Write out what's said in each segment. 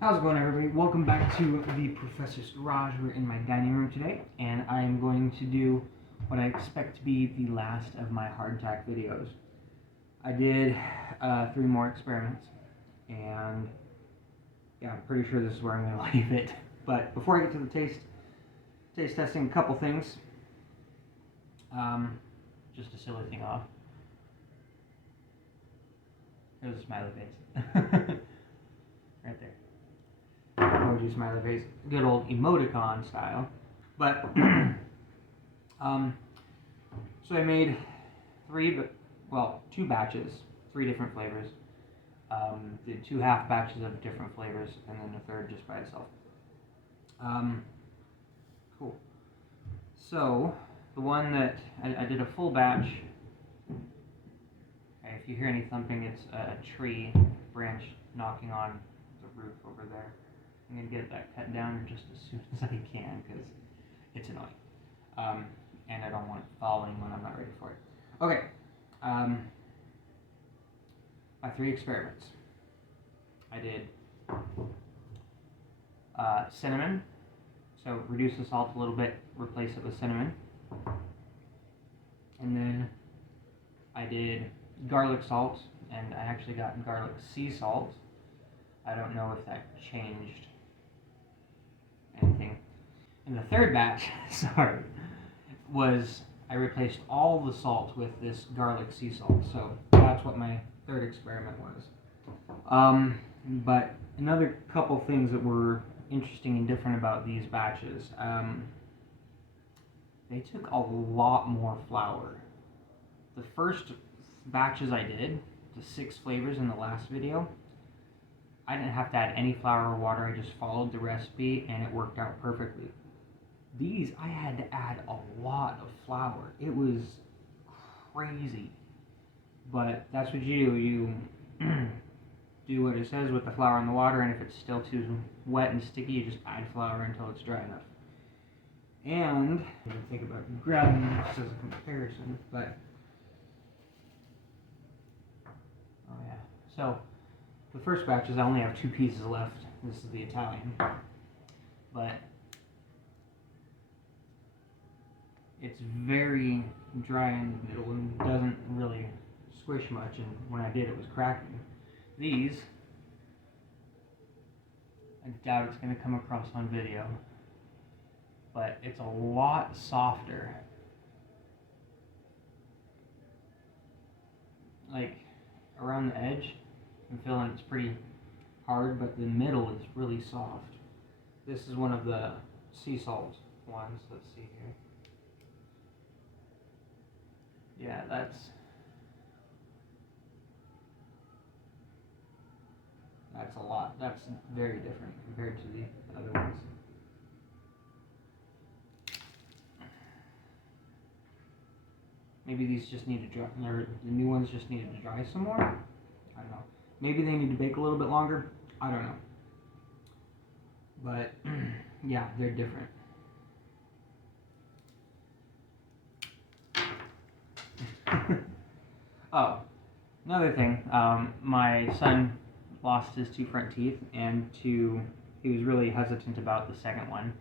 How's it going, everybody? Welcome back to the Professor's Garage. We're in my dining room today, and I am going to do what I expect to be the last of my hardtack videos. I did 3 more experiments, and yeah, I'm pretty sure this is where I'm going to leave it. But before I get to the taste testing, a couple things. Just a silly thing off. There's a smiley face. Right there. Emoji smiley face, good old emoticon style. But so I made 2 batches, 3 different flavors. Did 2 half batches of different flavors, and then a third just by itself. Cool. So the one that I did a full batch. Okay, if you hear any thumping, it's a tree branch knocking on the roof over there. I'm going to get that cut down just as soon as I can because it's annoying. And I don't want it falling when I'm not ready for it. Okay. My 3 experiments. I did cinnamon. So reduce the salt a little bit, replace it with cinnamon. And then I did garlic salt, and I actually got garlic sea salt. I don't know if that changed anything. And the third batch, sorry, was I replaced all the salt with this garlic sea salt. So that's what my third experiment was. But another couple things that were interesting and different about these batches. They took a lot more flour. The first batches I did, the 6 flavors in the last video, I didn't have to add any flour or water. I just followed the recipe and it worked out perfectly. These, I had to add a lot of flour. It was crazy. But that's what you do. You do what it says with the flour and the water, and if it's still too wet and sticky, you just add flour until it's dry enough. And I didn't think about grabbing this as a comparison, but oh yeah. So the first batch is I only have 2 pieces left. This is the Italian, but it's very dry in the middle and doesn't really squish much, and when I did it was cracking. These, I doubt it's going to come across on video, but it's a lot softer. Like around the edge, I'm feeling it's pretty hard, but the middle is really soft. This is one of the sea salt ones. Let's see here. Yeah, that's a lot. That's very different compared to the other ones. Maybe these just need to dry, or the new ones just needed to dry some more. I don't know. Maybe they need to bake a little bit longer. I don't know. But yeah, they're different. Oh, another thing. My son lost his 2 front teeth, and he was really hesitant about the second one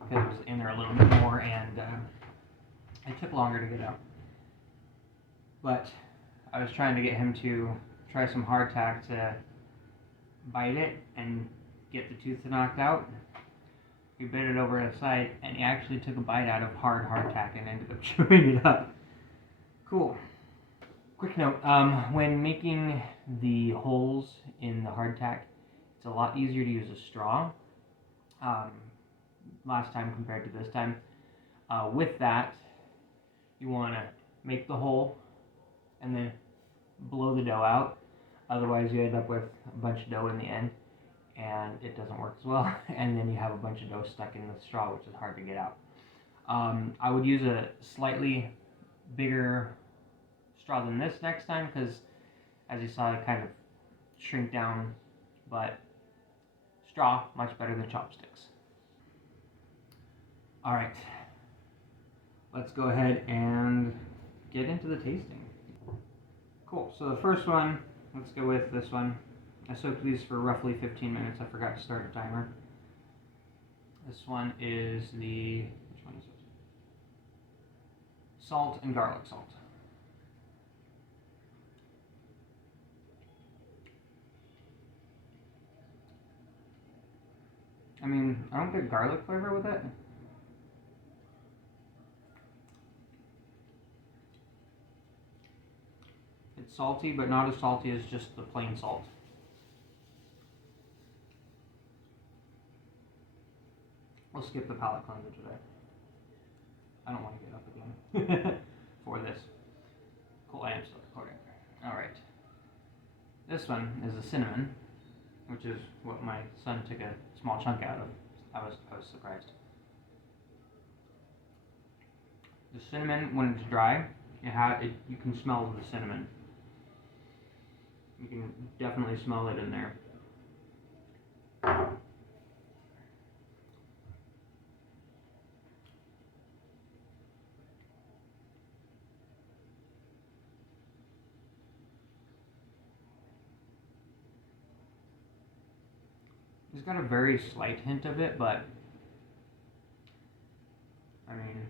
because it was in there a little bit more, and it took longer to get out. But I was trying to get him to try some hardtack to bite it and get the tooth knocked out. We bit it over the side, and he actually took a bite out of hardtack and ended up chewing it up. Cool. Quick note, when making the holes in the hardtack, it's a lot easier to use a straw last time compared to this time. With that, you want to make the hole and then blow the dough out. Otherwise, you end up with a bunch of dough in the end, and it doesn't work as well. And then you have a bunch of dough stuck in the straw, which is hard to get out. I would use a slightly bigger straw than this next time because, as you saw, it kind of shrink down, but straw, much better than chopsticks. Alright, let's go ahead and get into the tasting. Cool, so the first one, let's go with this one. I soaked these for roughly 15 minutes. I forgot to start a timer. This one is which one is it? Salt and garlic salt. I mean, I don't get garlic flavor with it. It's salty, but not as salty as just the plain salt. We'll skip the palate cleanser today. I don't want to get up again for this. Cool, I am still recording. Alright. This one is a cinnamon, which is what my son took a small chunk out of. I was surprised. The cinnamon, when it's dry, you can smell the cinnamon. You can definitely smell it in there. It's got a very slight hint of it, but I mean,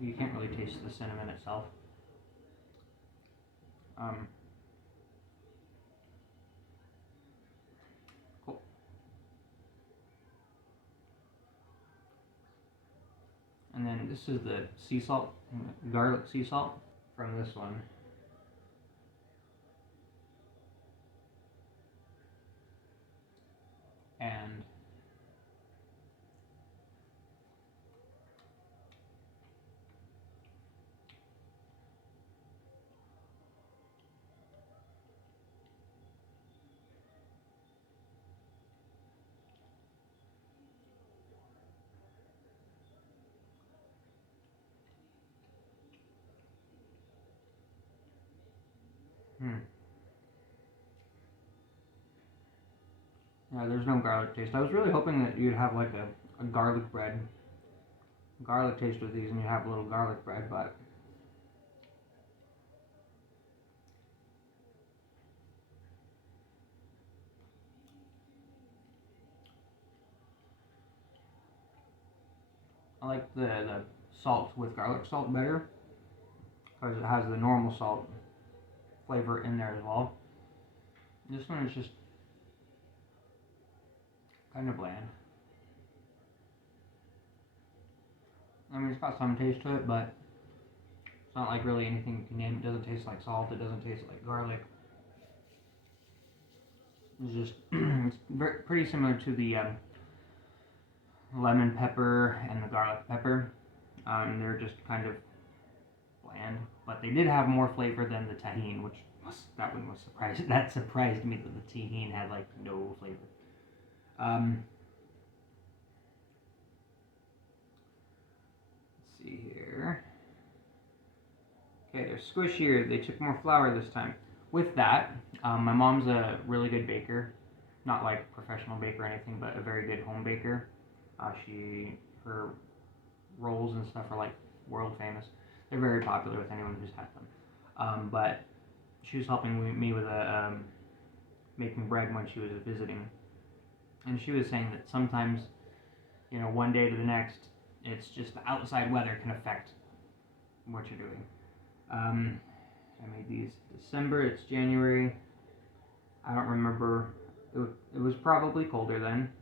you can't really taste the cinnamon itself. Cool. And then this is the sea salt, garlic sea salt from this one. And yeah, there's no garlic taste. I was really hoping that you'd have like a garlic taste with these, and you have a little garlic bread, but I like the salt with garlic salt better because it has the normal salt flavor in there as well. This one is just kind of bland. I mean, it's got some taste to it, but it's not like really anything you can name. It doesn't taste like salt. It doesn't taste like garlic. It's just it's pretty similar to the lemon pepper and the garlic pepper. They're just kind of bland, but they did have more flavor than the tahini, which that one was surprised. That surprised me that the tahini had like no flavor. Let's see here. Okay, they're squishier. They took more flour this time. With that, my mom's a really good baker. Not like professional baker or anything, but a very good home baker. Her rolls and stuff are like world famous. They're very popular with anyone who's had them. But she was helping me with making bread when she was visiting. And she was saying that sometimes, one day to the next, it's just the outside weather can affect what you're doing. I made these December, it's January. I don't remember. It was probably colder then.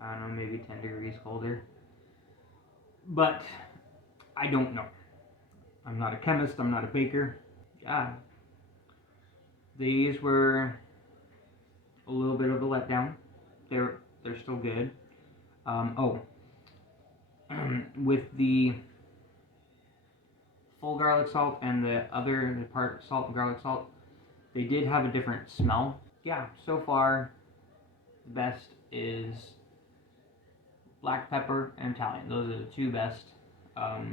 I don't know, maybe 10 degrees colder. But I don't know. I'm not a chemist, I'm not a baker. Yeah. These were a little bit of a letdown. They're still good. With the full garlic salt and the part salt and garlic salt, they did have a different smell. Yeah, so far the best is black pepper and Italian. Those are the two best out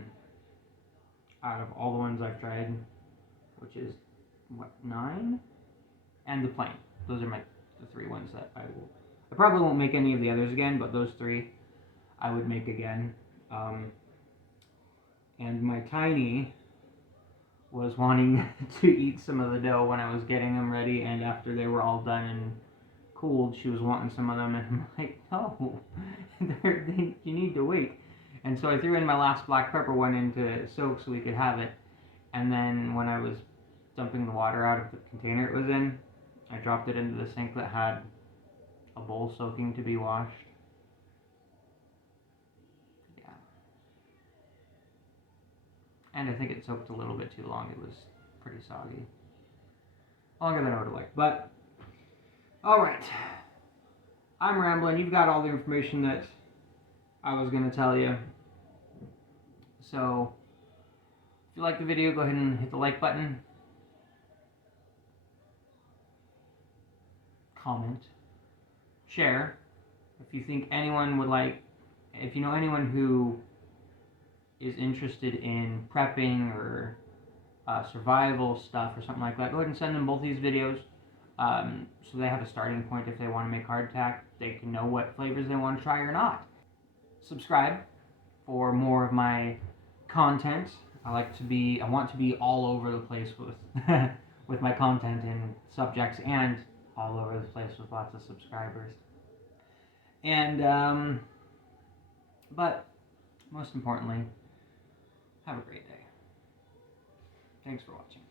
of all the ones I've tried, which is 9, and the plain. Those are the 3 ones that I probably won't make any of the others again, but those 3 I would make again. And my tiny was wanting to eat some of the dough when I was getting them ready, and after they were all done and cooled, she was wanting some of them, and I'm like, no, you need to wait. And so I threw in my last black pepper one into soak so we could have it, and then when I was dumping the water out of the container it was in, I dropped it into the sink that had a bowl soaking to be washed. Yeah. And I think it soaked a little bit too long. It was pretty soggy. Longer than I would have liked. But, alright. I'm rambling. You've got all the information that I was going to tell you. So, if you like the video, go ahead and hit the like button. Comment. Share. If you think anyone would like, if you know anyone who is interested in prepping or survival stuff or something like that, go ahead and send them both these videos so they have a starting point if they want to make hardtack. They can know what flavors they want to try or not. Subscribe for more of my content. I want to be all over the place with with my content and subjects, and all over the place with lots of subscribers. And but most importantly, have a great day. Thanks for watching.